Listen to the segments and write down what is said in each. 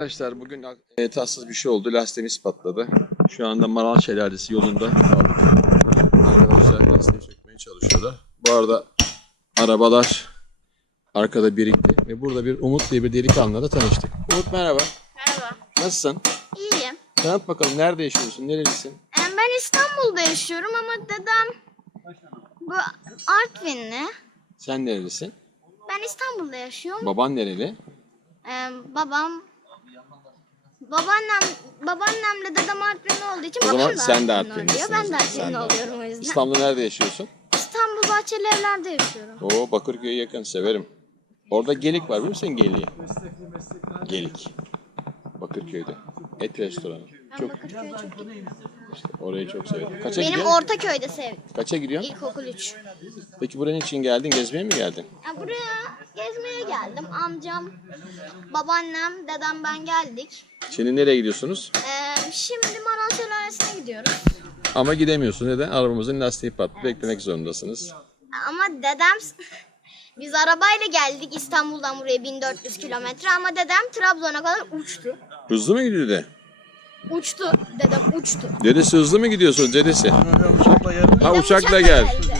Arkadaşlar bugün e, tatsız bir şey oldu. Lastiğimiz patladı. Şu anda Maral Şelalesi yolunda kaldık. Arkadaşlar lastiği sökmeye çalışıyorlar. Bu arada arabalar arkada birikti ve burada bir Umut diye bir delikanlıyla tanıştık. Umut merhaba. Merhaba. Nasılsın? İyiyim. Tanıt bakalım nerede yaşıyorsun? Nerelisin? Ee, Ben İstanbul'da yaşıyorum ama dedem bu Artvinli. Sen nerelisin? Ben İstanbul'da yaşıyorum. Baban nereli? Ee, babam babaannem babaannemle dedem Artvinli olduğu için O zaman da sen de Artvinli Artvinlisin oluyor. Ben de zaman, sen Artvinli de. oluyorum o yüzden. İstanbul'da nerede yaşıyorsun? İstanbul Bahçeli Evler'de yaşıyorum. Oo Bakırköy'e yakın severim. Orada Gelik var biliyor musun Gelik'i? Gelik. Bakırköy'de. Et restoranı. Ben Çok çok işte orayı çok severim. Kaça Benim gidiyorsun? Ortaköy'de sevdim. Kaça gidiyorsun? İlkokul 3. Peki buraya için geldin? Gezmeye mi geldin? Ya buraya gezmeye geldim. Amcam, babaannem, dedem ben geldik. Şimdi nereye gidiyorsunuz? Ee, şimdi Maral Şelalesi'ne gidiyoruz. Ama gidemiyorsun. Neden? Arabamızın lastiği patladı. Beklemek zorundasınız. Ama dedem biz arabayla geldik İstanbul'dan buraya 1400 kilometre ama dedem Trabzon'a kadar uçtu. Hızlı mı gidiyor dede? Uçtu. Dedem uçtu. Dedesi hızlı mı gidiyorsun dedesi? Uçakla geldim. Ha Dedem uçakla gel. geldi.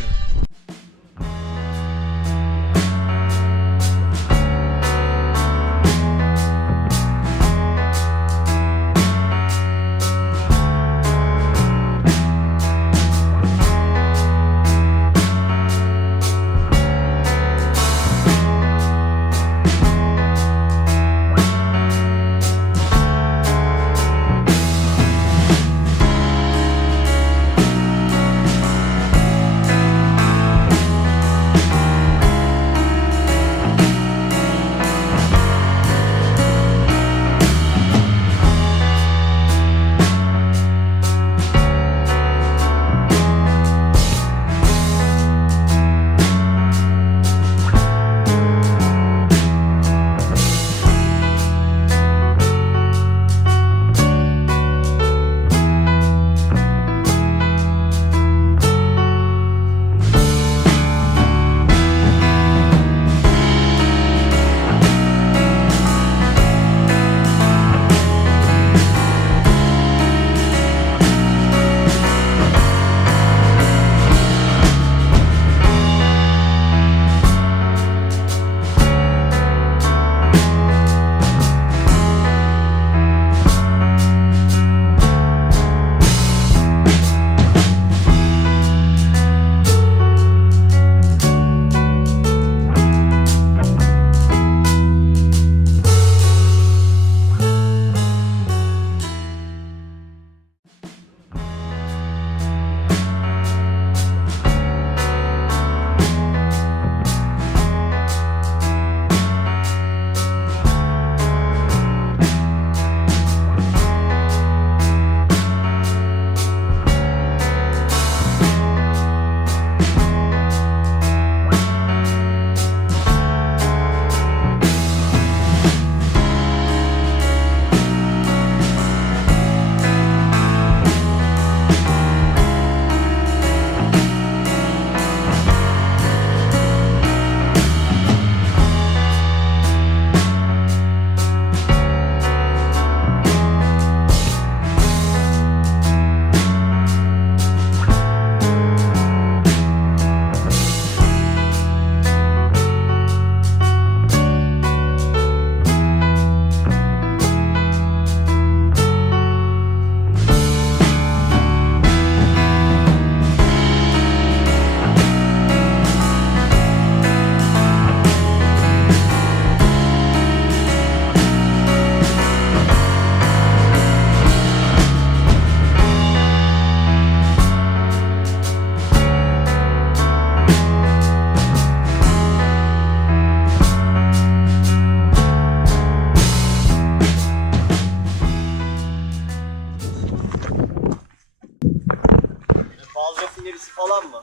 Fazla finirisi falan mı?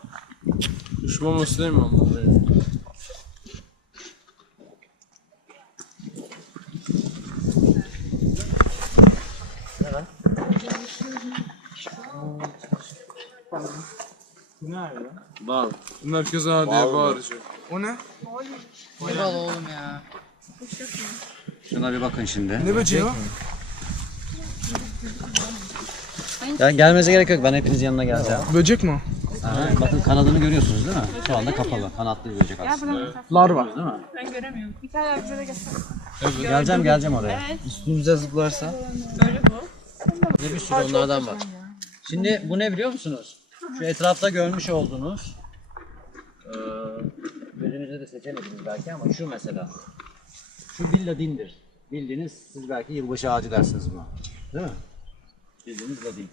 Düşmaması değil mi ama? Bu ne abi? Bal. Bunlar keza diye Bal mı? bağıracak. O ne? Ne bal oğlum ya? Şuna bir bakın şimdi. Ne böceği o? Ya gelmenize gerek yok. Ben hepinizin yanına geleceğim. Böcek mi o? Aha, bakın kanadını görüyorsunuz değil mi? Şu anda kapalı. Kanatlı bir böcek aslında. Larva. Değil mi? Ben göremiyorum. Bir tane daha bize de göster. Geleceğim geleceğim oraya. Üstümüze zıplarsa. Böyle bu. Ne bir sürü onlardan var. Şimdi bu ne biliyor musunuz? Şu etrafta görmüş olduğunuz eee gözünüzde de seçemediniz belki ama şu mesela. Şu billadindir. Bildiğiniz siz belki yılbaşı ağacı dersiniz buna. Değil mi? Bildiğiniz ladin.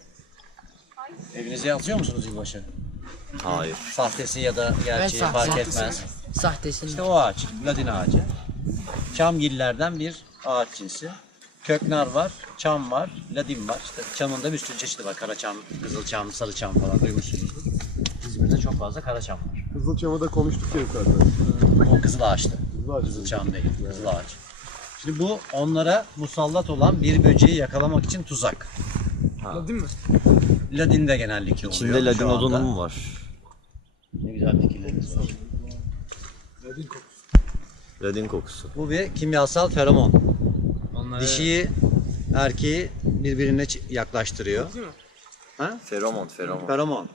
Evinize asıyor musunuz yılbaşı? Hayır. Sahtesi ya da gerçeği sahte. fark etmez. Sahtesini. İşte o ağaç, ladin ağacı. Çamgillerden bir ağaç cinsi. Köknar var, çam var, ladin var. İşte çamın da bir sürü çeşidi var. Karaçam, kızılçam, sarıçam falan duymuşsunuzdur. İzmir'de çok fazla karaçam var. Kızılçam'a da konuştuk ya yukarıda. O kızıl ağaçtı. Kızılçam değil, kızıl ağaç. Şimdi bu onlara musallat olan bir böceği yakalamak için tuzak. Değil mi? Ladin de genellikle oluyor. İçinde ladin odunu mu var? Ne güzel fikirleriniz var. Ladin kokusu. Bu bir kimyasal feromon. Onları Dişiyi erkeği birbirine yaklaştırıyor. Feromon, feromon. Feromon.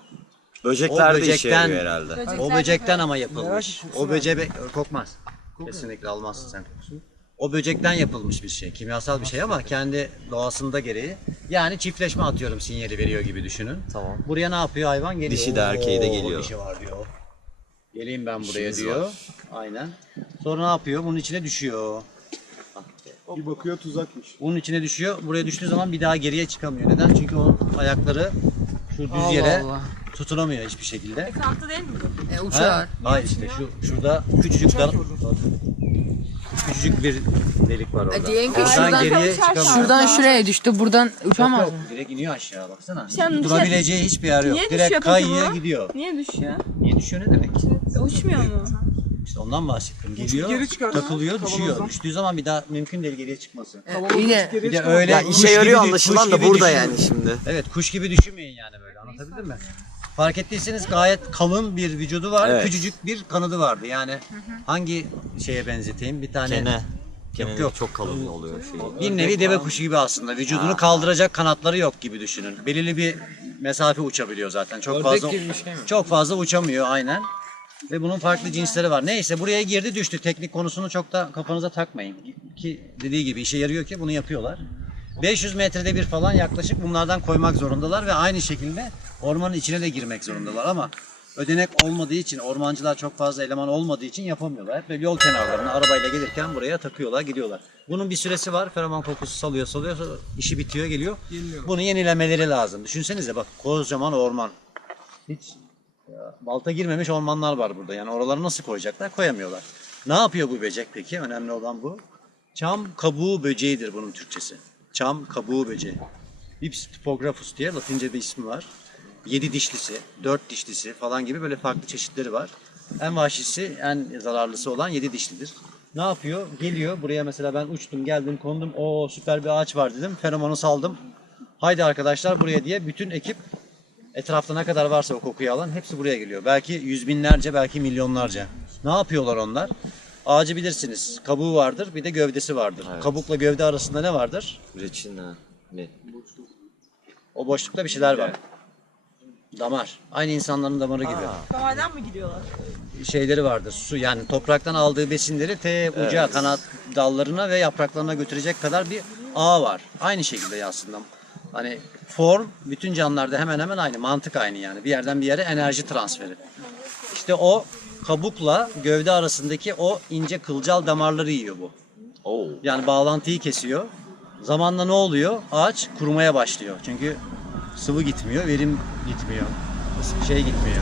Böcekler O de işe böcekten- yarıyor herhalde. O böcekten ama yapılmış. O böceğe kokmaz. Kesinlikle almazsın sen kokusunu. O böcekten yapılmış bir şey. Kimyasal bir şey ama kendi doğasında gereği. Yani çiftleşme atıyorum sinyali veriyor gibi düşünün. Tamam. Buraya ne yapıyor hayvan? Geliyor. Dişi de erkeği de Oo, geliyor. Dişi var diyor. Geleyim ben buraya İşimiz diyor. var. Aynen. Sonra ne yapıyor? Bunun içine düşüyor. Bir bakıyor tuzakmış. Bunun içine düşüyor. Buraya düştüğü zaman bir daha geriye çıkamıyor. Neden? Çünkü o ayakları şu düz yere tutunamıyor hiçbir şekilde. Kanatlı değil mi? E, Ha? uçar. Hayır işte şu şurada küçücük dar, küçücük bir delik var orada. diyelim ki Oradan şuradan geriye çıkamıyor. Şuradan şuraya düştü. Buradan uçamaz mı? direkt iniyor aşağı baksana. Sen- Durabileceği hiçbir yer yok. Niye direkt düşüyor peki kayıyor bu? gidiyor. Niye düşüyor? Niye düşüyor ne demek? E, uçmuyor mu? İşte ondan bahsettim. Geliyor, geri çıkar. takılıyor, düşüyor. Düştüğü zaman bir daha mümkün değil geriye çıkması. İyi de Bir de öyle ya kuş işe yarıyor anlaşılan kuş da gibi burada düşünün. yani şimdi. Evet kuş gibi düşünmeyin yani böyle anlatabildim mi? Fark ettiyseniz gayet kalın bir vücudu var, Evet. küçücük bir kanadı vardı. Yani hangi şeye benzeteyim? Bir tane Kene. Kene yok. çok kalın oluyor şey. bir nevi deve kuşu gibi aslında. Vücudunu kaldıracak kanatları yok gibi düşünün. Belirli bir mesafe uçabiliyor zaten. Çok fazla gibi bir şey mi? çok fazla uçamıyor aynen. Ve bunun farklı cinsleri var. Neyse buraya girdi düştü. Teknik konusunu çok da kafanıza takmayın. Ki dediği gibi işe yarıyor ki bunu yapıyorlar. 500 metrede bir falan yaklaşık bunlardan koymak zorundalar ve aynı şekilde ormanın içine de girmek zorundalar ama ödenek olmadığı için ormancılar çok fazla eleman olmadığı için yapamıyorlar. Hep böyle yol kenarlarına arabayla gelirken buraya takıyorlar gidiyorlar. Bunun bir süresi var. Feromon kokusu salıyor salıyor işi bitiyor geliyor. Bunu yenilemeleri lazım. Düşünsenize bak kocaman orman. Hiç ya, balta girmemiş ormanlar var burada. Yani oraları nasıl koyacaklar? Koyamıyorlar. Ne yapıyor bu böcek peki? Önemli olan bu. Çam kabuğu böceğidir bunun Türkçesi. Çam kabuğu böceği. Ips typographus diye Latince bir ismi var. Yedi dişlisi, dört dişlisi falan gibi böyle farklı çeşitleri var. En vahşisi, en zararlısı olan yedi dişlidir. Ne yapıyor? Geliyor buraya mesela ben uçtum, geldim, kondum. O süper bir ağaç var dedim. Feromonu saldım. Haydi arkadaşlar buraya diye bütün ekip Etrafta ne kadar varsa o kokuyu alan hepsi buraya geliyor. Belki yüz binlerce, belki milyonlarca. Ne yapıyorlar onlar? Ağacı bilirsiniz. Kabuğu vardır, bir de gövdesi vardır. Kabukla gövde arasında ne vardır? Reçina. Ne? O boşlukta bir şeyler var. Damar. Aynı insanların damarı gibi. Damardan mı gidiyorlar? Şeyleri vardır. Su yani topraktan aldığı besinleri te uca, kanat dallarına ve yapraklarına götürecek kadar bir ağ var. Aynı şekilde aslında. Hani form bütün canlılarda hemen hemen aynı. Mantık aynı yani. Bir yerden bir yere enerji transferi. İşte o kabukla gövde arasındaki o ince kılcal damarları yiyor bu. Oo. Yani bağlantıyı kesiyor. Zamanla ne oluyor? Ağaç kurumaya başlıyor. Çünkü sıvı gitmiyor, verim gitmiyor. Şey gitmiyor.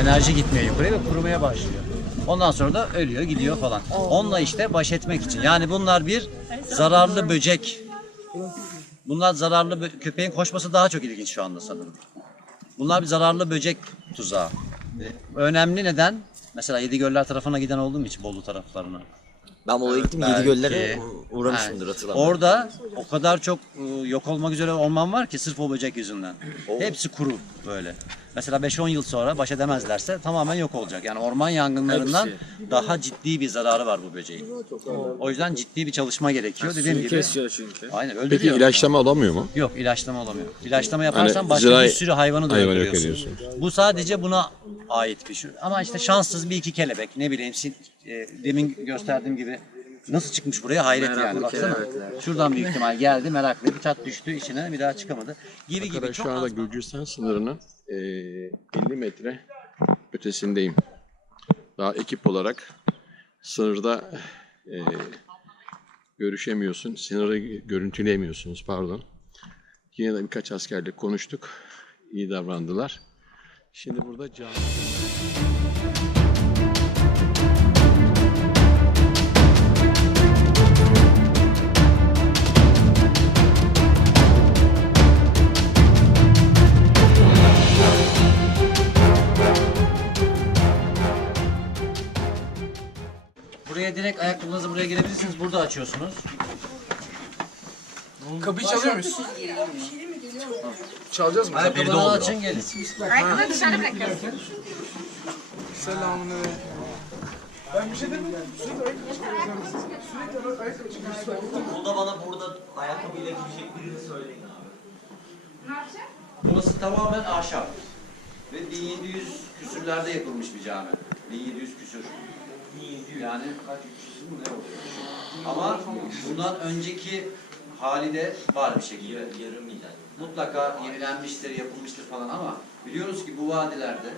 Enerji gitmiyor yukarıya ve kurumaya başlıyor. Ondan sonra da ölüyor, gidiyor falan. Onunla işte baş etmek için. Yani bunlar bir zararlı böcek. Bunlar zararlı bö- köpeğin koşması daha çok ilginç şu anda sanırım. Bunlar bir zararlı böcek tuzağı. Önemli neden? Mesela Yedigöller tarafına giden oldu mu hiç Bolu taraflarına? Ben Bolu'ya gittim. Belki. Yedi göllere uğramışımdır Ha, hatırlamıyorum. Orada o kadar çok e, yok olmak üzere orman var ki sırf o böcek yüzünden. Oo. Hepsi kuru böyle. Mesela 5-10 yıl sonra baş edemezlerse tamamen yok olacak. Yani orman yangınlarından daha ciddi bir zararı var bu böceğin. O yüzden ciddi bir çalışma gerekiyor. Dediğim gibi. Kesiyor çünkü. Aynen Peki öldürüyor. ilaçlama olamıyor mu? Yok ilaçlama olamıyor. İlaçlama yaparsan Hani başka zirai bir sürü hayvanı da hayvanı yok öldürüyorsun. Bu sadece buna ait bir şey. Ama işte şanssız bir iki kelebek ne bileyim sin- e, demin gösterdiğim gibi nasıl çıkmış buraya hayret yani baksana. Şuradan büyük ihtimal geldi meraklı bir tat düştü içine bir daha çıkamadı. Gibi gibi Arkadaş çok şu anda az Gürcistan sınırının eee, 50 metre ötesindeyim. Daha ekip olarak sınırda eee, görüşemiyorsun, sınırı görüntüleyemiyorsunuz pardon. Yine de birkaç askerle konuştuk, iyi davrandılar. Şimdi burada can... buraya girebilirsiniz. Burada açıyorsunuz. Kapıyı çalıyor muyuz? Çalacağız mı? Ayakkabıları açın gelin. Ayakkabıları dışarıda bırakıyoruz. Selamını Burada bana burada ayakkabıyla gidecek birini söyleyin abi. Burası tamamen ahşap. Ve 1700 küsürlerde yapılmış bir cami. 1700 küsür. Yani kaç 300 mü ne oluyor? Ama bundan önceki hali de var bir şekilde. Yarım, milyar. Mutlaka yenilenmiştir, yapılmıştır falan ama biliyoruz ki bu vadilerde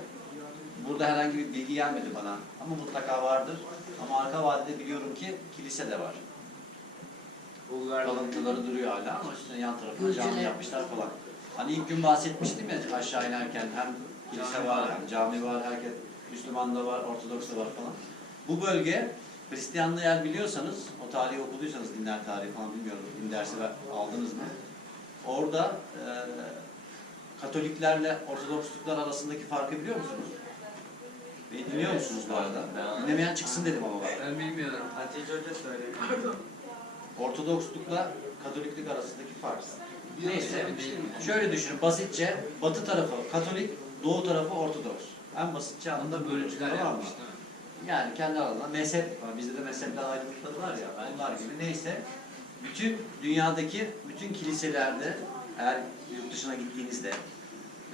burada herhangi bir bilgi gelmedi bana ama mutlaka vardır. Ama arka vadide biliyorum ki kilise de var. Kalıntıları duruyor hala ama işte yan tarafına cami yapmışlar falan. Hani ilk gün bahsetmiştim ya aşağı inerken hem kilise var hem cami var, herkes Müslüman da var, Ortodoks da var falan. Bu bölge Hristiyanlığı eğer biliyorsanız, o tarihi okuduysanız dinler tarihi falan bilmiyorum, din dersi aldınız mı? Orada e, Katoliklerle Ortodoksluklar arasındaki farkı biliyor musunuz? Beni dinliyor musunuz bu arada? Dinlemeyen çıksın dedim ama bak. Ben bilmiyorum. Hatice Hoca söyledi. Ortodokslukla Katoliklik arasındaki fark. Neyse, şöyle düşünün basitçe batı tarafı Katolik, doğu tarafı Ortodoks. En basitçe anlamda bölücüler tamam mı? Yani kendi aralarında mezhep var. Bizde de mezhepler ayrılıkları var ya. Onlar gibi neyse. Bütün dünyadaki bütün kiliselerde eğer yurt dışına gittiğinizde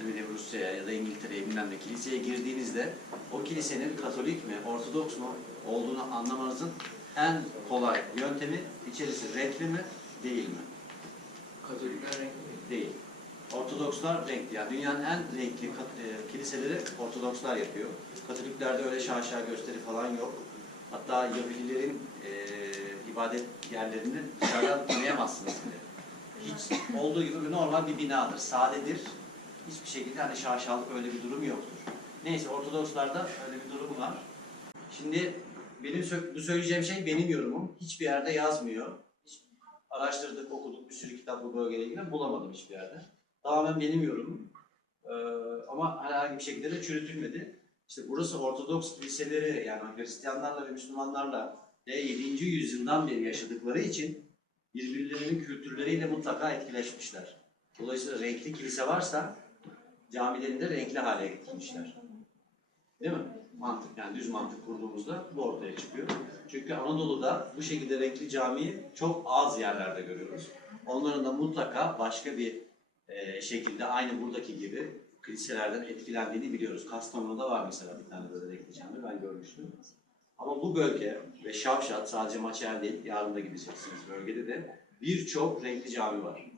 ne bileyim Rusya'ya ya da İngiltere'ye bilmem ne kiliseye girdiğinizde o kilisenin Katolik mi, Ortodoks mu olduğunu anlamanızın en kolay yöntemi içerisi renkli mi, değil mi? Katolikler renkli. Değil. Ortodokslar renkli. Yani dünyanın en renkli e, kiliseleri Ortodokslar yapıyor. Katoliklerde öyle şaşa gösteri falan yok. Hatta Yahudilerin e, ibadet yerlerini dışarıdan tanıyamazsınız bile. Hiç olduğu gibi normal bir binadır. Sadedir. Hiçbir şekilde hani şaşalık öyle bir durum yoktur. Neyse Ortodokslarda öyle bir durum var. Şimdi benim bu söyleyeceğim şey benim yorumum. Hiçbir yerde yazmıyor. Hiç araştırdık, okuduk bir sürü kitap bu bölgeyle ilgili bulamadım hiçbir yerde. Tamamen benim yorumum. Ee, ama herhangi bir şekilde de çürütülmedi. İşte burası Ortodoks kiliseleri yani Hristiyanlarla ve Müslümanlarla ve 7. yüzyıldan beri yaşadıkları için birbirlerinin kültürleriyle mutlaka etkileşmişler. Dolayısıyla renkli kilise varsa camilerini de renkli hale getirmişler. Değil mi? Mantık yani düz mantık kurduğumuzda bu ortaya çıkıyor. Çünkü Anadolu'da bu şekilde renkli camiyi çok az yerlerde görüyoruz. Onların da mutlaka başka bir e, şekilde aynı buradaki gibi kiliselerden etkilendiğini biliyoruz. Kastamonu'da var mesela bir tane böyle renkli cami ben görmüştüm. Ama bu bölge ve Şavşat sadece Maçer değil, yarın da gideceksiniz bölgede de birçok renkli cami var.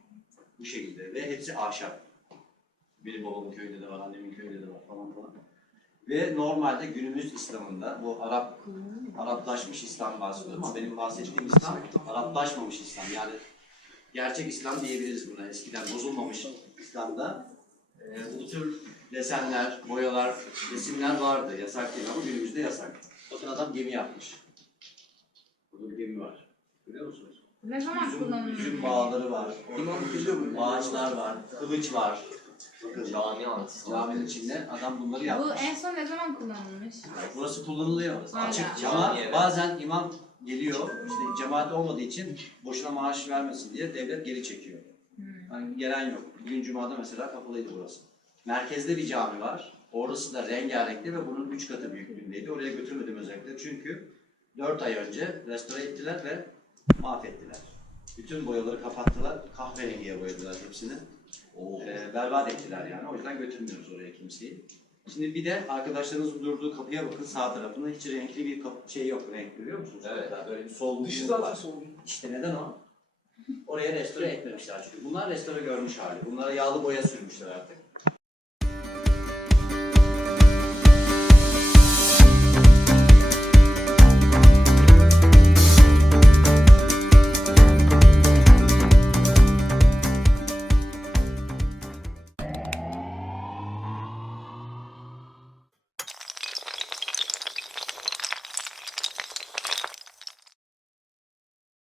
Bu şekilde ve hepsi ahşap. Benim babamın köyünde de var, annemin köyünde de var falan falan. Ve normalde günümüz İslam'ında bu Arap Araplaşmış İslam bahsediyorum ama benim bahsettiğim İslam Araplaşmamış İslam. Yani gerçek İslam diyebiliriz buna. Eskiden bozulmamış İslam'da e, bu tür desenler, boyalar, resimler vardı. Yasak değil ama günümüzde yasak. Bakın adam gemi yapmış. Burada bir gemi var. Görüyor musunuz? Ne zaman kullanılıyor? üzüm bağları var. Ağaçlar var. Kılıç var. Bakın Cami anıtısı. caminin içinde adam bunları Bu yapmış. en son ne zaman kullanılmış? Burası kullanılıyor. Hala. Açık ama bazen imam geliyor. işte cemaat olmadığı için boşuna maaş vermesin diye devlet geri çekiyor. Hmm. Yani gelen yok. Bugün Cuma'da mesela kapalıydı burası. Merkezde bir cami var. Orası da rengarenkti ve bunun üç katı büyüklüğündeydi. Oraya götürmedim özellikle çünkü 4 ay önce restore ettiler ve mahvettiler. Bütün boyaları kapattılar. Kahverengiye boyadılar hepsini. Ee, berbat ettiler yani. O yüzden götürmüyoruz oraya kimseyi. Şimdi bir de arkadaşlarınızın durduğu kapıya bakın sağ tarafında hiç renkli bir kapı şey yok renk görüyor musunuz? Evet. Böyle bir solmuş Dışı var. zaten solmuş. İşte neden o? Oraya restore etmemişler çünkü. Bunlar restore görmüş hali. Bunlara yağlı boya sürmüşler artık.